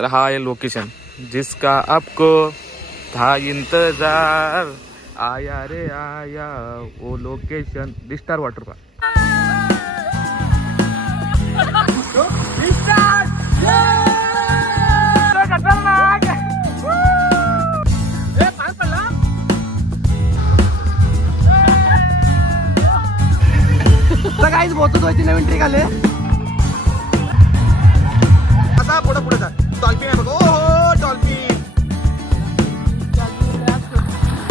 तर हा आहे लोकेशन जिसका आपको था इंतजार, आया रे आया वो लोकेशन डिस्टार वाटर पार्क। काहीच पोहोचतो नवीन ट्रिक आले आता पुढे पुढे जा डॉल्फिन आहे बघ ओ डॉल्फिन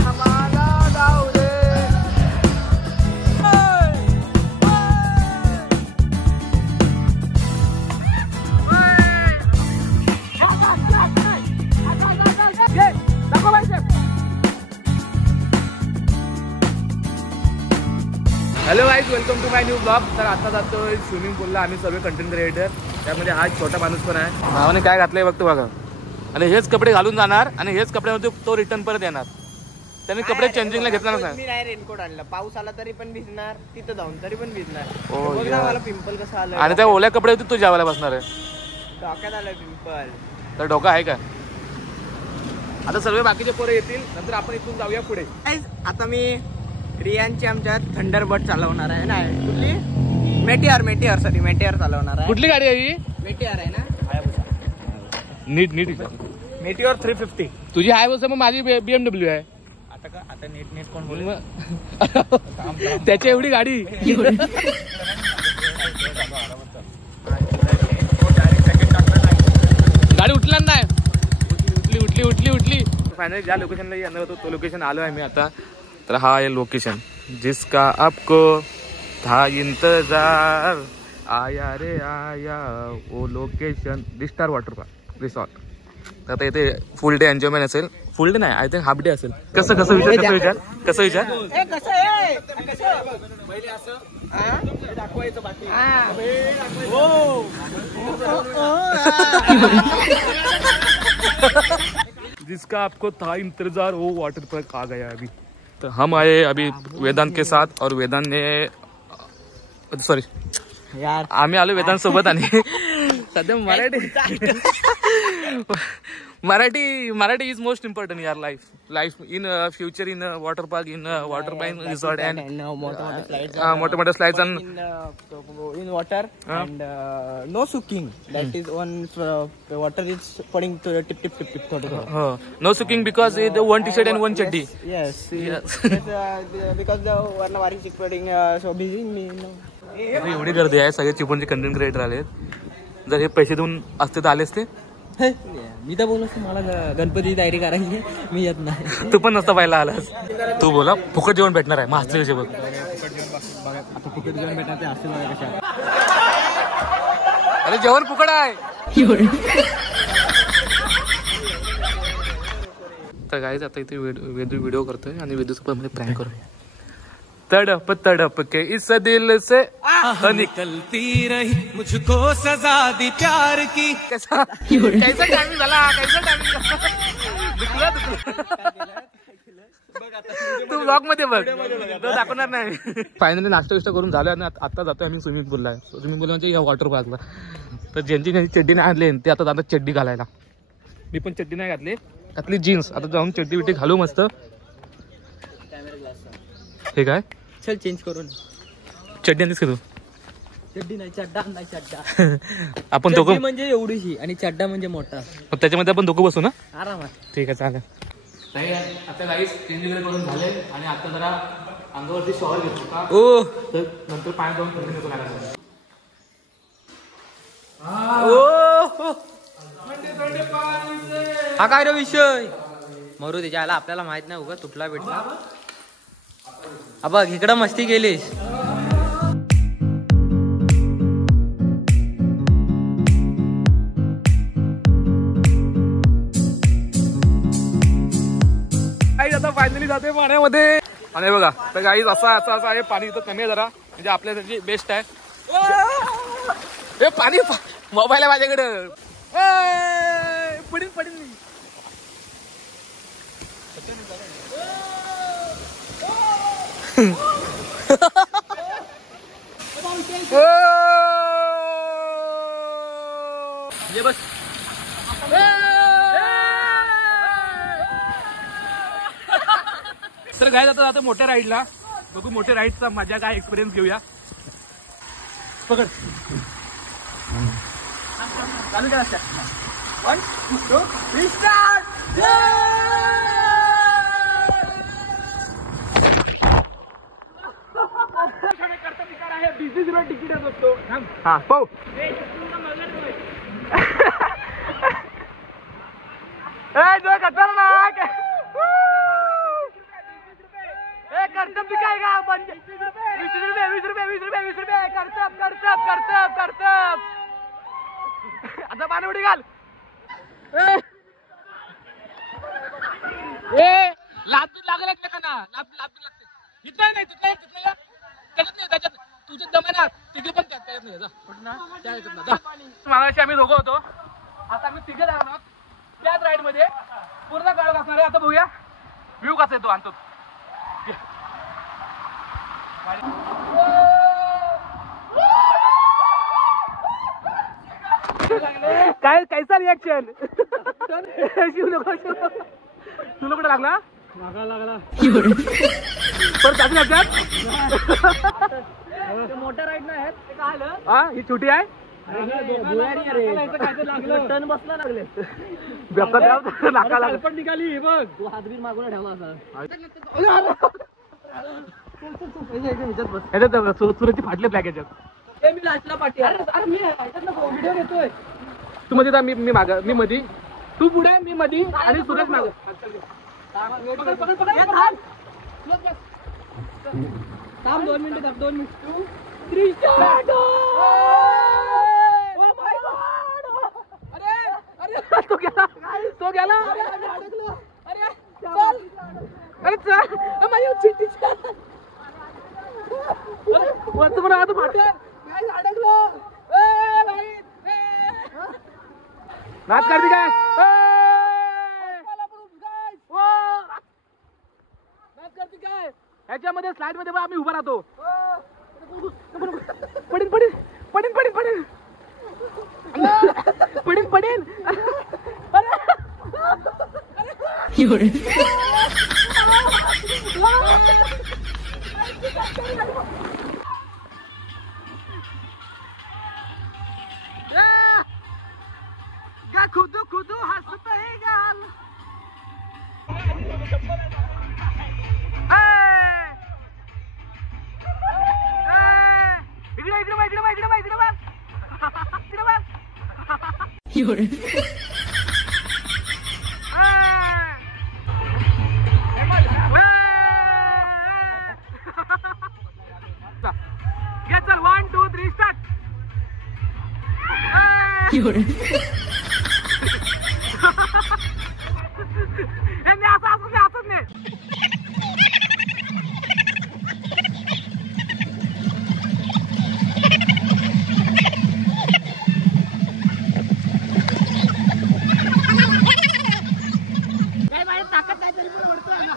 आम्हाला जाऊ दे hello guys, welcome to my new blog. तर आता जातोय स्विमिंग पूलला आम्ही सर्व कंटेंट क्रिएटर, त्यामध्ये आज छोटा माणूस पण आहे। भावाने काय घातलंय बघतो बघा, आणि हेच कपडे घालून जाणार आणि हेच कपड्यामध्ये तो रिटर्न परत येणार। त्यांनी कपडे चेंजिंगला घेतणार नाही। मी नाही रेनकोट आणला, पाऊस आला तरी पण भिजणार, तिथं जाऊन तरी पण भिजणार। ओ बघ ना मला पिंपल कसं आलं, आणि त्या ओल्या कपड्यावरती तू जेवायला बसणार आहे। डोक्यात आलं पिंपल, तर डोका आहे का? आता सर्व बाकीचे पोरं येतील, नंतर आपण इथून जाऊया पुढे। आता मी रियांची आमच्यात थंडरबर्ड चालवणार आहे। नाही कुठली मेटियर चालवणार आहे। कुठली गाडी आहे ही? मेटियर आहे ना, नीट मेटियर 350। तुझी आहे बस, मग माझी BMW आहे। आता नीट कोण बोल त्याची एवढी गाडी गाडी उठला नाही, उठली। फायनली ज्या लोकेशनला येणार होतो तो लोकेशन आलो आहे मी आता। तर हा आहे लोकेशन जिसका आपको था इंतजार, आया रे आया वो लोकेशन डिस्टार वाटर पार्क रिसॉर्ट। तर आता इथे फुल डे एन्जॉयमेंट असेल, फुल डे नाही आय थिंक हाफ डे असेल। कसं विचार दाखवायचं बाकी जिसका आपको था इंतजार वो वाटर पार्क आ गया अभी। तो हम आए अभी वेदांत के साथ, और वेदांत ने सॉरी यार आम्ही आलो वेदांत सोबत। आणि सध्या मराठी इज मोस्ट इम्पॉर्टंट यार life in future in water park in water park resort and मोठे slides in water and no soaking, that is one water is putting to the tip no soaking because the one t-shirt and one chaddi. yes because the one var is putting so busy me no. एवढी गर्दी आहे, सगळे चिपळूणचे content creator आलेत। जर हे पैसे देऊन असते तर आले असते। मी तर बोललो मला गणपतीची तयारी करायची, मी येत नाही। तू पण नसता पाहिला आलास। तू बोला फुकट जेवण भेटणार आहे, मास्टर जेवण आता फुकट जेवण भेटणार ते असेल बघा कशा। अरे जेवण फुकट आहे। तर गाईज आता इथे वेदू व्हिडिओ करतोय आणि वेदूसोबत मध्ये प्रँक करूया। तड़प के इस दिल से निकलती रही मुझको सजा दी प्यार की। कैसा टाइमिंग झाला, तू ब्लॉग मध्ये बघ, तो दाखवणार नाही। फायनली नाश्ता विष्टा करून झाला आणि आता जातोय आम्ही स्विमिंग पूलला। स्विमिंग पूल म्हणजे या वॉटर पार्कला। तर ज्यांची चड्डी नाही आणली ते आता जातात चड्डी घालायला। मी पण चड्डी नाही घातली जीन्स। आता जाऊन चड्डी बिड्डी घालू मस्त। हे काय चल चेंज करून चड्डी आणलीस का तू? चड्डी नाही चड्डा आपण दोघं म्हणजे एवढीशी आणि चड्डा म्हणजे मोठा, त्याच्यामध्ये आपण दोघं बसू ना आरामात। ठीक आहे चालेल। आता गाईस चेंज वगैरे करून झाले आणि आता जरा अंगावरती शॉवर घेतो का ओ, तर नंतर पाणी जाऊन कंटिन्यू करायला। हा काय रे विषय मरू त्याच्या आला, आपल्याला माहित नाही उगा तुटला भेटला। बघ इकडं मस्ती केलीस। आता फायनली जाते पाण्यामध्ये आणि बघा तर गाईज असं आहे पाणी इथं कमी आहे जरा, म्हणजे आपल्यासाठी बेस्ट आहे। हे पाणी मोबाईल आहे माझ्याकडं, पडीन ये बस तर काय जाता जाता मोठ्या राईडला बघू, मोठ्या राईडचा मजा काय एक्सपिरियन्स घेऊया. पकड चालू करा. 1 2 3 स्टार्ट. आहे बिझी झिरो तिकीट असतो. हा पाहू जो खतरनाक करतब दिखाएगा. 20 रुपये करतब. आता पाणी उडी घाल. लाभ लागला ना, लाभ लागते. इथं नाही त्याच्यात नाही, त्याच्यात तुझ्या जमाना तिघे पण त्याच्यात नाही. मागाशी आम्ही दोघं होतो, आता आम्ही तिघे जाणार आहोत त्याच राईड मध्ये. पूर्ण काळ असणार आहे. आता बघूया व्ह्यू कसा येतो. आणतो काय कैसा रिएक्शन. शिव नको तुला कुठे लागला. पण त्याची लागतात मोठ्या राईड नाही आहेत. ते काय आलं. हा ही छोटी आहे. टन बसला लागले. नाका पण निघाली बघ. तू हातबीर मागून ठेवला असा. सुरतची फाटले ब्लॅक याच्यात. मी लास्टला पाठी. व्हिडिओ घेतोय. तू मध्ये मी मधी, तू पुढे मी मधी आणि सुरज माग. थांब 2 मिनिटं थांब. 2 मिनिट 2 3 स्टार्ट. तो गेला. अरे चल माझी चिट्टी वरती पण आता फाटलं. नाच करते काय. नाच करते काय. ह्याच्यामध्ये स्लाइड मध्ये आम्ही उभा राहतो. पडीन पडीन पडीन पडीन पडीन पडीन पडीन. खुदू खुदू हसता है गाल. इकडे इकडे इकडे इकडे इकडे इकडे चल 1 2 3 स्टार्ट. असत नाही. ताकद काय तरी पण ओढतोय ना.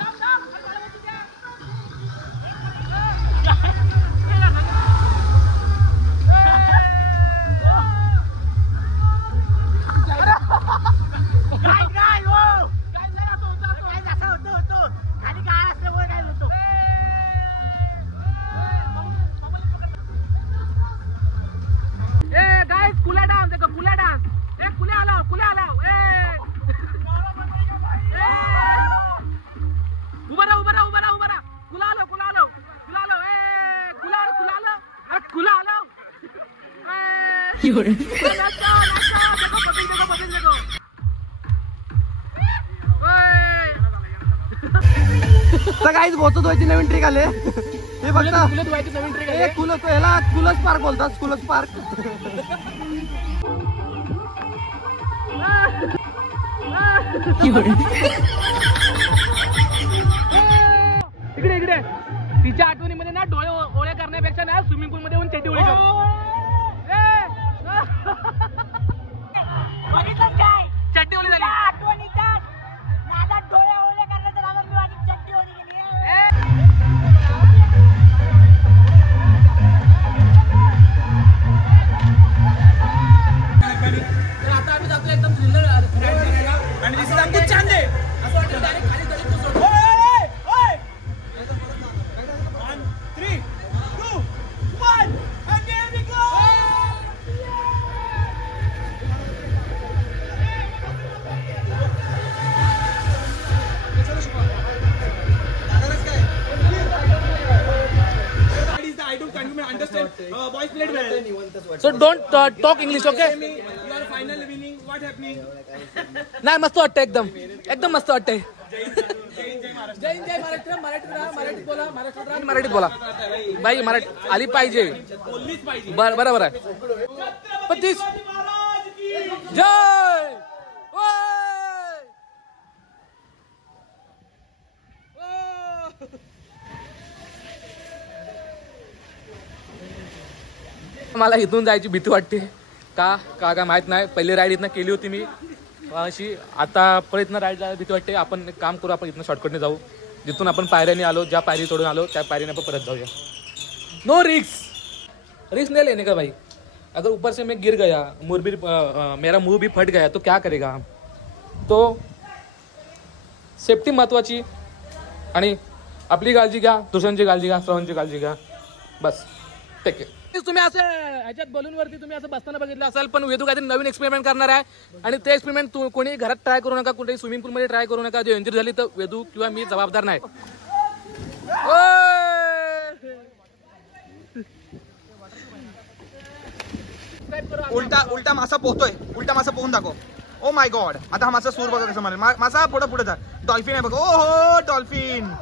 काहीच बोलतो तो नवीन ट्रिक आले. हे बघा नवीन ट्रिक. कुलस पार्क बोलतात. कुलस पार्क. इकडे इकडे तिच्या आठवणीमध्ये ना डोळे ओळे करण्यापेक्षा ना स्विमिंग पूल मध्ये येऊन चड्डी ओळी कर. चड्डी ओळी झाली. आठवणीच्या नादात डोळे ओले करण्याच्या नादात मी माझी चड्डी ओली गेली. आता आम्ही जातो एकदम थ्रिलर आणि दिसत आमची चांदे. असं वाटतं डायरेक्ट खाली तरी so don't talk English okay. नाही मस्त वाटतंय एकदम एकदम मस्त वाटतंय. मराठीत बोला बाई मराठी आली पाहिजे. बरोबर आहे. पतीस जय. मला इथून जायची भीती वाटते का काय माहित नाही. पहिली राईड इथनं केली होती मी अशी. आता परत इथनं राईड जायला भीती वाटते. आपण एक काम करू आपण इथनं शॉर्टकटने जाऊ. जिथून आपण पायऱ्याने आलो ज्या पायरी तोडून आलो त्या पायरीने आपण परत जाऊया. नो रिस्क नहीं लेने का भाई. अगर ऊपर से मैं गिर गया मेरा मुंह भी फट गया तो क्या करेगा. तो सेफ्टी महत्वाची आणि आपली काळजी घ्या दुसऱ्यांची काळजी घ्या सर्वांची काळजी घ्या बस. Take care. तुम्ही असं ह्याच्यात बलूनवरती तुम्ही असं बसताना बघितलं असाल पण वेदू काहीतरी नवीन एक्सपेरिमेंट करणार आहे. आणि ते एक्सपेरिमेंट कोणी घरात ट्राय करू नका. कुठेही स्विमिंग पूलमध्ये ट्राय करू नका. जर इंजुरी झाली तर वेदू किंवा मी जबाबदार नाही. उलटा मासा पोहतोय. उलटा मासा पोहून दाखव. Oh my God. आता हा मासा सूर बघा कसं मारेल. मासा पुढे जा. डॉल्फिन आहे बघा. ओ हो डॉल्फिन.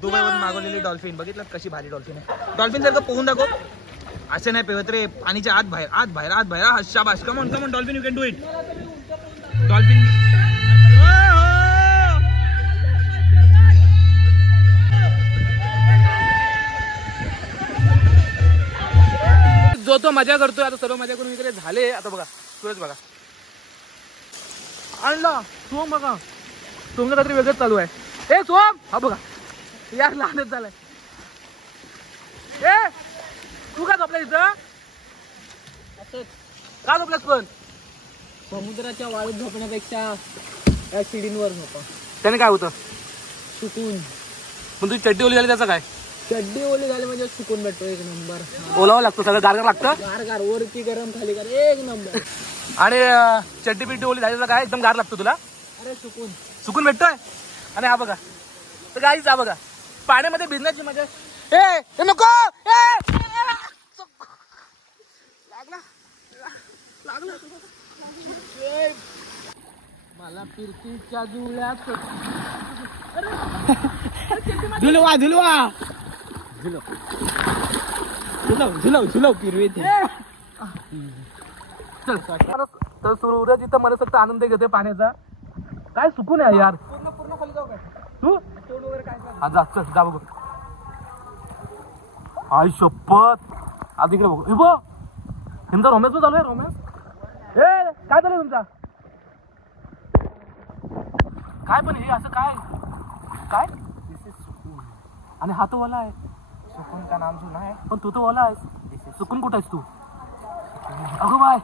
दुबईवरून मागवलेली डॉल्फिन बघितलं कशी भारी डॉल्फिन आहे. डॉल्फिन सारखं पोहून दाखव. असे नाही पेवत रे. पाणीच्या आत बाहेर आत बाहेर आत बाहेर. हा शाबाश. Come on dolphin you can do it. Dolphin जो तो मजा करतोय. आता सर्व मजा करून इकडे झाले. आता बघा सूरज बघा आणला. सोम बघा सोमचं काहीतरी वेगळंच चालू आहे. ए सोम हा बघा यार लहानच झालाय. ए तू का झोपला इथं. का झोपलास पण. समुद्राच्या वाळूत झोपण्यापेक्षा या शिडींवर झोपा. त्याने काय होतं सुकून. पण तुझी चड्डी ओली झाली त्याचं काय. चड्डी ओली झाली म्हणजे सुकून भेटतो. एक नंबर. ओलावं लागतं सगळं गारगार लागतं. गार वरती गरम खाली कर एक नंबर. आणि चड्डी पिड्डी ओली झाली तर काय एकदम गार लागतो तुला. अरे सुकून सुकून भेटतोय. आणि हा बघा तर गाईच हा बघा पाण्यामध्ये भिजण्याची मजा. ए नको. लागला मला फिरतीच्या जुळ्यात झुलवा झुलवा झुलव फिरवे. चल तर सूरज इथं मला फक्त आनंद घेतोय पाण्याचा. काय सुकून आहे यार. पूर्ण खाली जाऊ काय तू तोड वगैरे काय हा जा चल जा बघू. आई शपथ आज इकडे बघू. हे बघ तुमचा रोमॅन्स चालू आहे. रोमॅन्स काय चालू आहे तुमचा. काय पण हे असं काय काय. आणि हा तो वाला आहे. सुकून का नाम सुना है पण तू तो वाला आहेस. सुकून कुठं आहेस तू. अगं बाय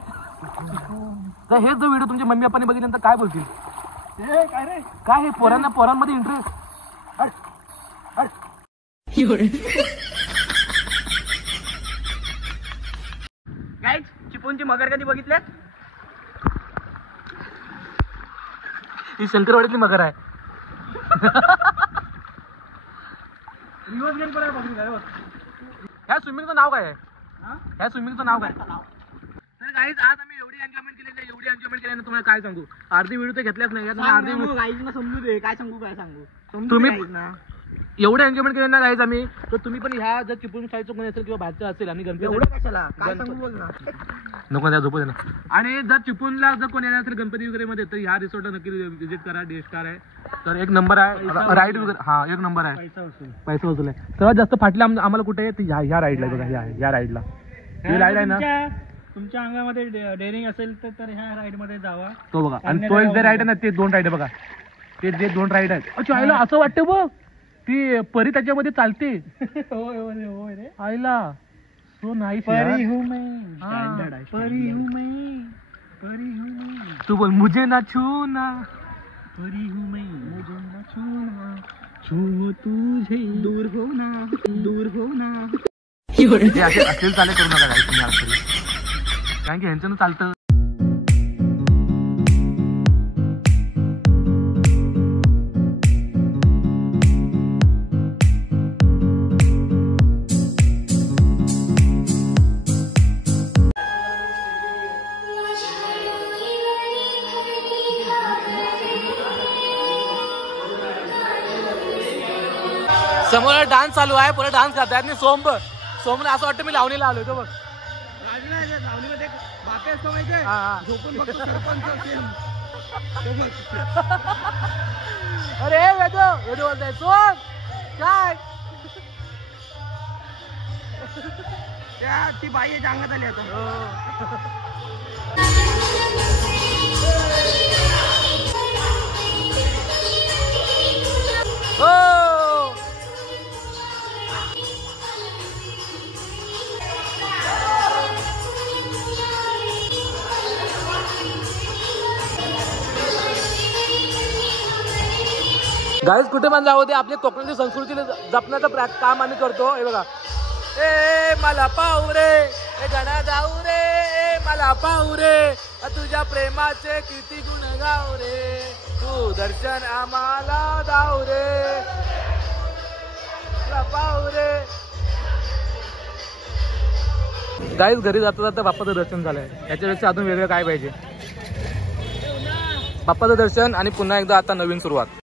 जर हेच जर व्हिडिओ तुमच्या मम्मी पप्पांनी बघितल्यानंतर काय बोलतील. काय रे काय हे पोरांमध्ये इंटरेस्ट. काय चिपळूणची मगर कधी बघितल्यात. ही शंकरवाडीतली मगर आहे. ह्या स्विमिंगचं नाव काय आहे. ह्या स्विमिंगचं नाव काय. तर गाईज आज आम्ही एवढी एन्जॉयमेंट केली तुम्हाला काय सांगू. अर्धी व्हिडिओ तर घेतल्याच नाही. गाईजना समजू दे. काय सांगू तुम्ही एवढं एन्जॉयमेंट केलं ना गाईज आम्ही. तर तुम्ही पण ह्या जर चिपळूण साईडचं कोणी असेल किंवा बाहेरचं असेल आणि एवढं कशाला काय सांगू बोल ना. नको त्या झोपू दे ना. आणि जर चिपळूणला जर कोणी येणार असेल गणपती वगैरे मध्ये तर ह्या रिसॉर्टला नक्की व्हिजिट करा. डेस्टार आहे तर एक नंबर आहे. राईड वगैरे हा एक नंबर आहे. पैसा वसूल आहे. सर्वात जास्त फाटले आम्हाला कुठे ह्या राईडला बघा. ह्या राईडला ही राईड आहे ना. तुमच्या अंगामध्ये डेअरिंग असेल तर ह्या राईड मध्ये जावा. तो बघा आणि तो एक जे राईड आहे ना ते 2 राईड आहे बघा. ते जे 2 राईड आहेत. अच्छा आईला असं वाटतं बघ ती परी त्याच्यामध्ये चालते. होय रे आईला सो नाईस. परी हूं मैं स्टँडर्ड आहे. परी हूं मैं तू बोल मुझे ना छूना. परी हूं मैं मुझे ना छूना. छू तुझे दूर हो ना. हे असे असेल चाले करू नका काही तुम्ही आज तरी. कारण की ह्यांचं चालतं. समोर डान्स चालू आहे, पुढे डान्स करतायत आणि सोमने असं वाटतं मी लावणीला आलोय तो बघ. लावणीमध्ये बापे असतो माहितीये, झोपून बघतो सरपंच film. अरे वेदो बोलताय सोम काय त्या ती बाई याच्या अंगात आली आता. हो गाईज कुठे पण जाऊ दे आपली कोकणाची संस्कृती जपण्याचं काम आम्ही करतो. हे बघा, ए मला पाहू रे, ए गणा जाऊ रे, ए मला पाहू रे, तुझ्या प्रेमाचे किती गुण गाऊ रे, तू दर्शन आम्हाला दाऊ रे, पाहू रे. गाईज घरी जाता जाता बाप्पाचं दर्शन झालंय, याच्यापेक्षा अजून वेगळं काय पाहिजे. बाप्पाचं दर्शन आणि पुन्हा एकदा आता नवीन सुरुवात.